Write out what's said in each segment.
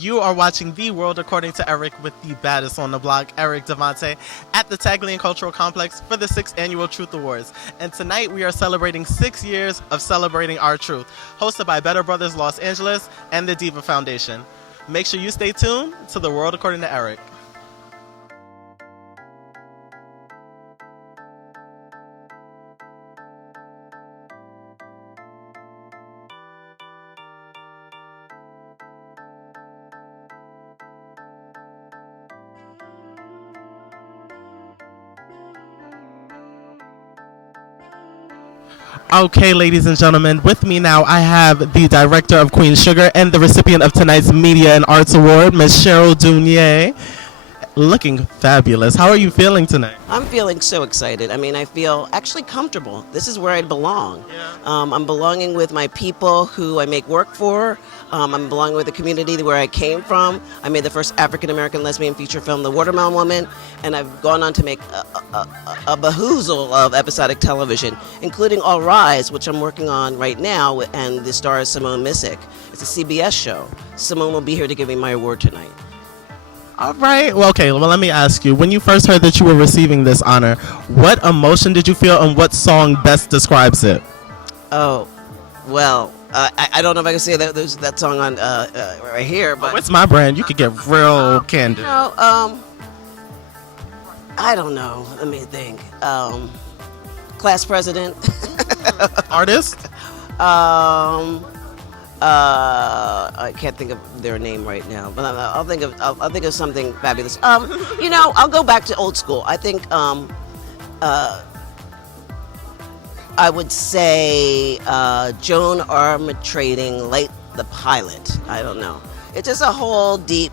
You are watching The World According to Eric with the baddest on the block, Eric Devante, at the Taglian Cultural Complex for the 6th Annual Truth Awards. And tonight we are celebrating 6 years of celebrating our truth, hosted by Better Brothers Los Angeles and the Diva Foundation. Make sure you stay tuned to The World According to Eric. Okay, ladies and gentlemen, with me now I have the director of Queen Sugar and the recipient of tonight's Media and Arts Award, Ms. Cheryl Dunye. Looking fabulous. How are you feeling tonight? I'm feeling so excited. I mean, I feel actually comfortable. This is where I belong. I'm belonging with my people who I make work for. I'm belonging with the community where I came from. I made the first African-American lesbian feature film, The Watermelon Woman, and I've gone on to make a bahoozle of episodic television, including All Rise, which I'm working on right now, and the star is Simone Missick. It's a CBS show. Simone will be here to give me my award tonight. All right. Well, okay. Well, let me ask you. When you first heard that you were receiving this honor, what emotion did you feel, and what song best describes it? Oh, well, I don't know if I can say that there's that song on right here, but it's my brand. You could get real candid. No, I don't know. Let me think. Class president. Artist. I can't think of their name right now, but I'll think of something fabulous. I'll go back to old school. I think I would say Joan Armatrading Light the Pilot. I don't know. It's just a whole deep,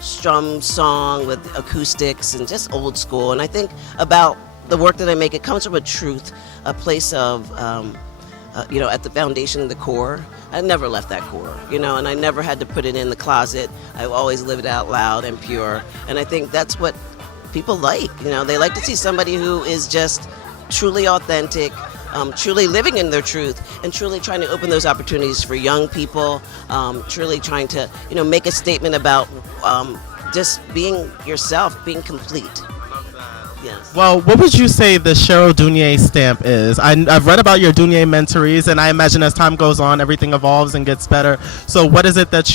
strum song with acoustics and just old school. And I think about the work that I make, it comes from a truth, a place of at the foundation of the core. I never left that core, and I never had to put it in the closet. I always lived out loud and pure. And I think that's what people like. They like to see somebody who is just truly authentic, truly living in their truth, and truly trying to open those opportunities for young people, truly trying to, make a statement about just being yourself, being complete. Yes. Well, what would you say the Cheryl Dunye stamp is? I've read about your Dunye mentorees, and I imagine as time goes on, everything evolves and gets better. So what is it that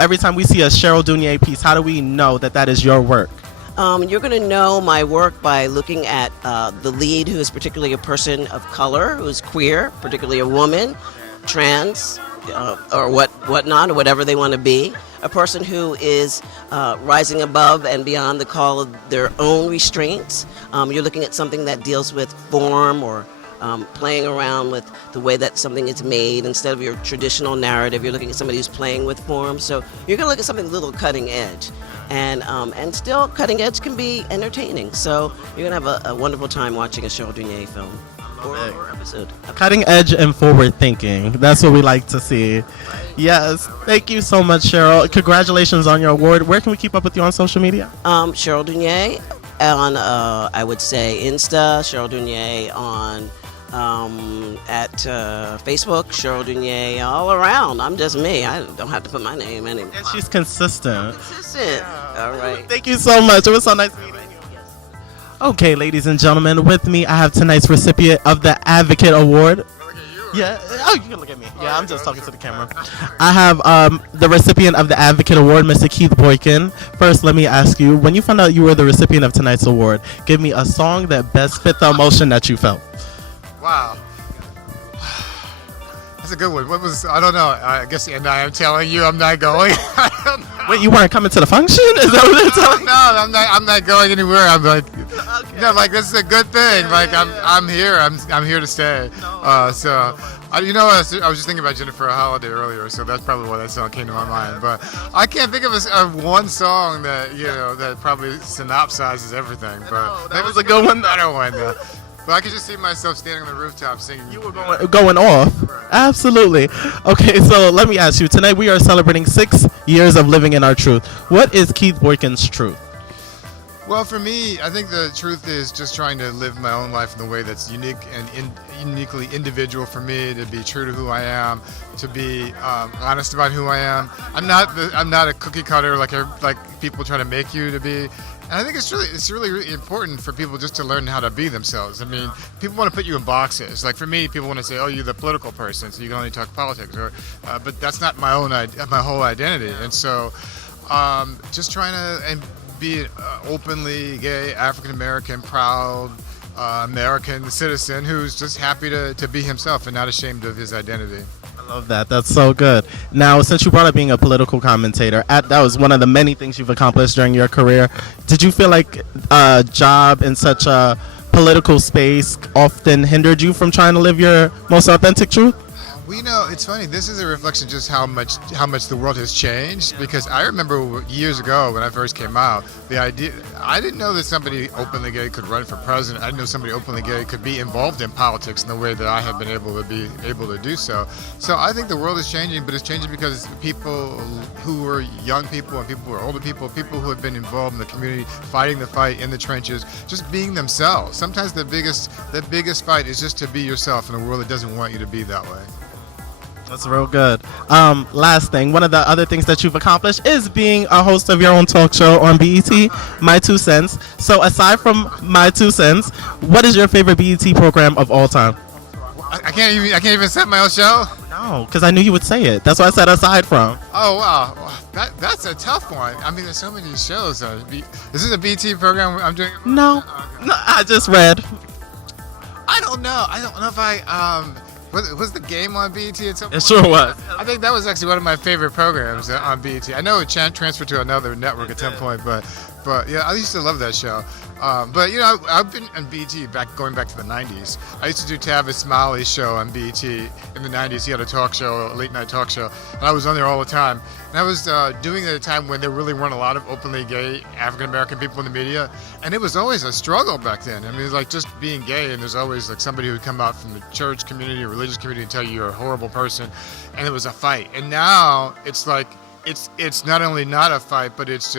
every time we see a Cheryl Dunye piece, how do we know that that is your work? You're going to know my work by looking at the lead, who is particularly a person of color, who is queer, particularly a woman, trans, or whatnot, or whatever they want to be. A person who is rising above and beyond the call of their own restraints. You're looking at something that deals with form or playing around with the way that something is made instead of your traditional narrative. You're looking at somebody who's playing with form. So you're going to look at something a little cutting edge. And still, cutting edge can be entertaining. So you're going to have a wonderful time watching a Cheryl Dunye film or episode. Cutting edge and forward thinking. That's what we like to see. Yes. Thank you so much, Cheryl. Congratulations on your award. Where can we keep up with you on social media? Cheryl Dunye on, I would say, Insta. Cheryl Dunye on at Facebook. Cheryl Dunye all around. I'm just me. I don't have to put my name anymore. And she's consistent. Yeah. All right. Thank you so much. It was so nice meeting you. Okay, ladies and gentlemen, with me I have tonight's recipient of the Advocate Award. Yeah. Oh, you can look at me. Yeah, I'm just talking to the camera. I have the recipient of the Advocate Award, Mr. Keith Boykin. First, let me ask you, when you found out you were the recipient of tonight's award, give me a song that best fit the emotion that you felt. Wow. That's a good one. What was, I don't know. I guess, and I am telling you I'm not going. I don't know. Wait, you weren't coming to the function? Is that what they're telling? No, I'm not going anywhere. I'm like, okay. This is a good thing. Yeah, I'm here. I'm here to stay. So, I was just thinking about Jennifer Holiday earlier, so that's probably why that song came to my mind. But I can't think of one song that that probably synopsizes everything. But that was a good one. I don't want that. But I could just see myself standing on the rooftop singing. You were going off. Right. Absolutely. Okay, so let me ask you. Tonight we are celebrating 6 years of living in our truth. What is Keith Boykin's truth? Well, for me, I think the truth is just trying to live my own life in the way that's unique and uniquely individual for me. To be true to who I am, to be honest about who I am. I'm not a cookie cutter like people try to make you to be. And I think it's really important for people just to learn how to be themselves. I mean, people want to put you in boxes. Like for me, people want to say, "Oh, you're the political person, so you can only talk politics." But that's not my whole identity. And so, just trying to be an openly gay, African American, proud American citizen who's just happy to be himself and not ashamed of his identity. I love that. That's so good. Now, since you brought up being a political commentator, that was one of the many things you've accomplished during your career. Did you feel like a job in such a political space often hindered you from trying to live your most authentic truth? Well, it's funny. This is a reflection just how much the world has changed. Because I remember years ago when I first came out, the idea I didn't know that somebody openly gay could run for president. I didn't know somebody openly gay could be involved in politics in the way that I have been able to do so. So I think the world is changing, but it's changing because people who are young people and people who are older people who have been involved in the community, fighting the fight in the trenches, just being themselves. Sometimes the biggest fight is just to be yourself in a world that doesn't want you to be that way. That's real good. Last thing, one of the other things that you've accomplished is being a host of your own talk show on BET, My Two Cents. So aside from My Two Cents, what is your favorite BET program of all time? I can't even set my own show? No, because I knew you would say it. That's why I said aside from. Oh, wow. That's a tough one. I mean, there's so many shows. Is this a BET program I'm doing? No. No, I just read. I don't know if I... Was the game on BET at some point? It sure was. I think that was actually one of my favorite programs on BET. I know it transferred to another network at some point, but yeah, I used to love that show. But I've been on BET going back to the 90s. I used to do Tavis Smiley's show on BET in the 90s. He had a late night talk show, and I was on there all the time. And I was doing it at a time when there really weren't a lot of openly gay African American people in the media, and it was always a struggle back then. I mean, it was like just being gay, and there's always like somebody who would come out from the church community or religious community and tell you you're a horrible person, and it was a fight. And now it's like it's not only not a fight, but it's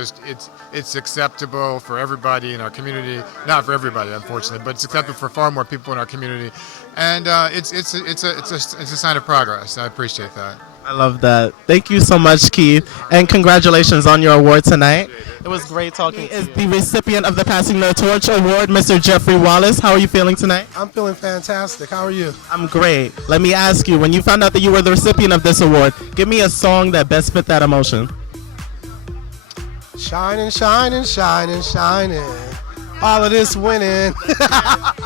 acceptable for everybody in our community. Not for everybody, unfortunately, but it's acceptable for far more people in our community, and it's a sign of progress. I appreciate that. I love that. Thank you so much, Keith, and congratulations on your award tonight. It was great talking to you. Is the recipient of the Passing the Torch Award, Mr. Jeffery Wallace. How are you feeling tonight? I'm feeling fantastic. How are you? I'm great. Let me ask you, when you found out that you were the recipient of this award, give me a song that best fit that emotion. Shining, shining, shining, shining. All of this winning.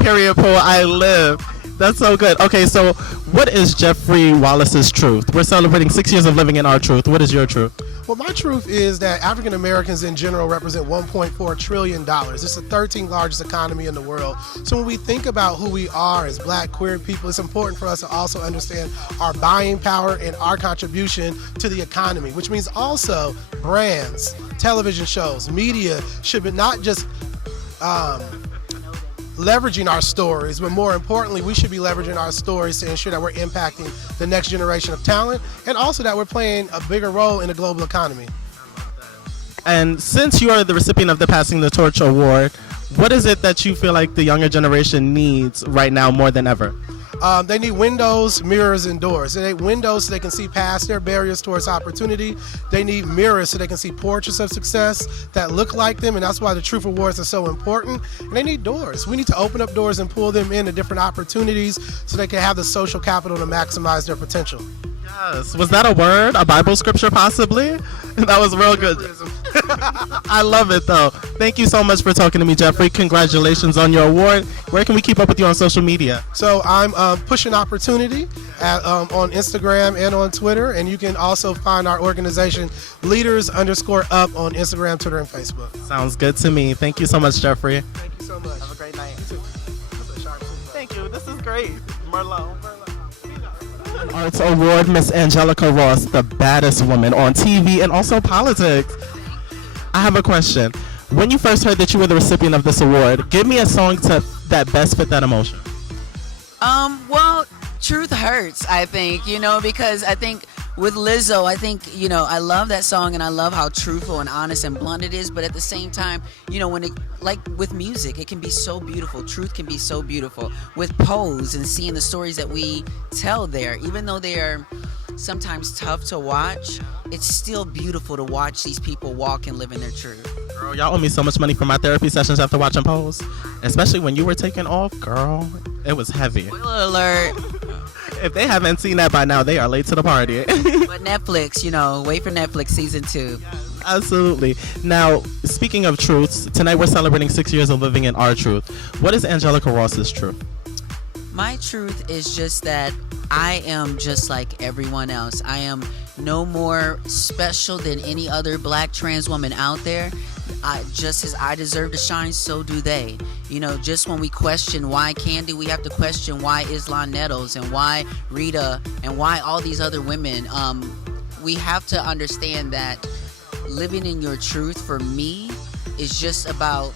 Period, Paul. I live. That's so good. Okay, so what is Jeffery Wallace's truth? We're celebrating 6 years of living in our truth. What is your truth? Well, my truth is that African Americans in general represent $1.4 trillion. It's the 13th largest economy in the world. So when we think about who we are as Black, queer people, it's important for us to also understand our buying power and our contribution to the economy, which means also brands, television shows, media should be not just leveraging our stories, but more importantly, we should be leveraging our stories to ensure that we're impacting the next generation of talent, and also that we're playing a bigger role in the global economy. And since you are the recipient of the Passing the Torch Award, what is it that you feel like the younger generation needs right now more than ever? They need windows, mirrors, and doors. They need windows so they can see past their barriers towards opportunity. They need mirrors so they can see portraits of success that look like them, and that's why the Truth Awards are so important. And they need doors. We need to open up doors and pull them into different opportunities so they can have the social capital to maximize their potential. Yes. Was that a word? A Bible scripture, possibly? That was real good. I love it, though. Thank you so much for talking to me, Jeffery. Congratulations on your award. Where can we keep up with you on social media? So I'm pushing opportunity on Instagram and on Twitter, and you can also find our organization leaders_up on Instagram, Twitter, and Facebook. Sounds good to me. Thank you so much, Jeffery. Thank you so much. Have a great night. You too. Thank you. This is great. Merlot. Arts Award, Miss Angelica Ross, the baddest woman on TV and also politics. I have a question. When you first heard that you were the recipient of this award, give me a song that best fit that emotion. Well, truth hurts, I think, because I think with Lizzo, I think, I love that song and I love how truthful and honest and blunt it is. But at the same time, when it, like with music, it can be so beautiful. Truth can be so beautiful. With Pose and seeing the stories that we tell there, even though they are sometimes tough to watch, it's still beautiful to watch these people walk and live in their truth. Girl, y'all owe me so much money for my therapy sessions after watching Pose. Especially when you were taking off, girl. It was heavy. Spoiler alert. If they haven't seen that by now, they are late to the party. But Netflix, wait for Netflix season 2. Absolutely. Now, speaking of truths, tonight we're celebrating 6 years of living in our truth. What is Angelica Ross's truth? My truth is just that I am just like everyone else. I am no more special than any other black trans woman out there. Just as I deserve to shine, so do they. Just when we question why Candy, we have to question why Islan Nettles and why Rita and why all these other women. We have to understand that living in your truth for me is just about,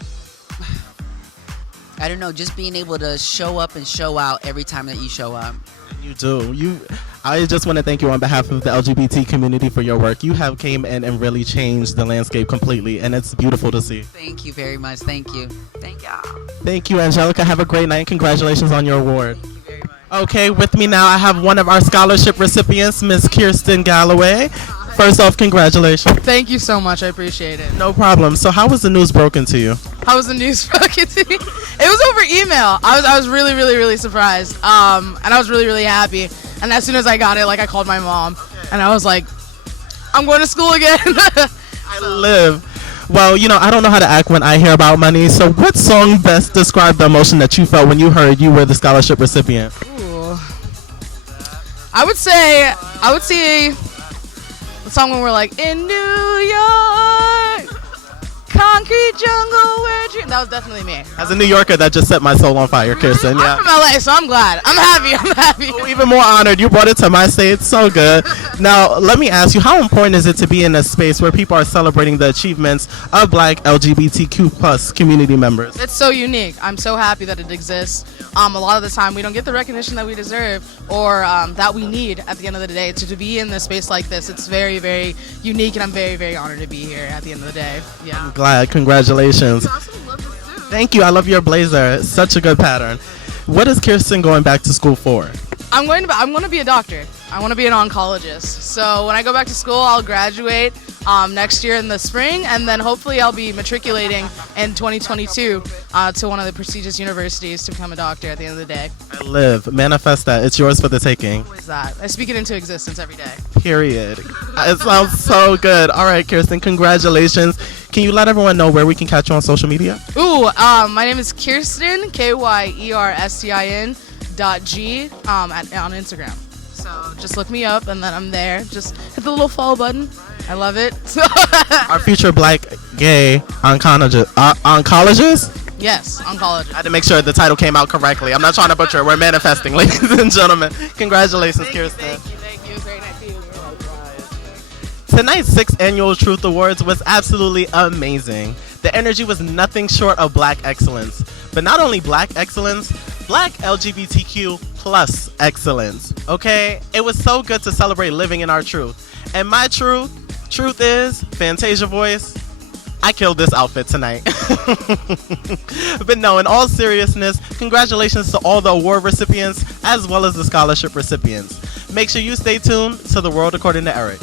I don't know, just being able to show up and show out every time that you show up. You do. I just want to thank you on behalf of the LGBT community for your work. You have came in and really changed the landscape completely, and it's beautiful to see. Thank you very much. Thank you. Thank y'all. Thank you, Angelica. Have a great night. Congratulations on your award. Thank you very much. Okay, with me now I have one of our scholarship recipients, Miss Kyerstin Galloway. First off, congratulations. Thank you so much. I appreciate it. No problem. So how was the news broken to you? How was the news broken to me? It was over email. I was really, really, really surprised. And I was really, really happy. And as soon as I got it, I called my mom. And I was like, I'm going to school again. I live. Well, I don't know how to act when I hear about money. So what song best described the emotion that you felt when you heard you were the scholarship recipient? Ooh. I would say the song when we're like, in New York, concrete jungle where dreams. That was definitely me. As a New Yorker, that just set my soul on fire, Kyerstin. Yeah. I'm from LA, so I'm glad. I'm happy. Oh, even more honored. You brought it to my state. So good. Now, let me ask you, how important is it to be in a space where people are celebrating the achievements of Black LGBTQ plus community members? It's so unique. I'm so happy that it exists. A lot of the time, we don't get the recognition that we deserve or that we need at the end of the day. To be in a space like this, it's very, very unique, and I'm very, very honored to be here at the end of the day. Yeah. I'm glad. Congratulations. Thank you. I love your blazer. It's such a good pattern. What is Kyerstin going back to school for? I'm going to be a doctor. I want to be an oncologist. So when I go back to school, I'll graduate next year in the spring, and then hopefully I'll be matriculating in 2022 to one of the prestigious universities to become a doctor at the end of the day. I live. Manifest that. It's yours for the taking. What is that? I speak it into existence every day. Period. It sounds so good. All right, Kyerstin, congratulations. Can you let everyone know where we can catch you on social media? Ooh, my name is Kyerstin, Kyerstin .g on Instagram. So just look me up, and then I'm there. Just hit the little follow button. I love it. Our future Black gay oncologist? Yes, oncologist. I had to make sure the title came out correctly. I'm not trying to butcher it. We're manifesting, ladies and gentlemen. Congratulations, Kyerstin. Thank you. Great night to you. Tonight's 6th annual Truth Awards was absolutely amazing. The energy was nothing short of Black excellence. But not only Black excellence, Black LGBTQ plus excellence, okay? It was so good to celebrate living in our truth. And my truth is, Fantasia voice, I killed this outfit tonight. But no, in all seriousness, congratulations to all the award recipients as well as the scholarship recipients. Make sure you stay tuned to The World According to Eric.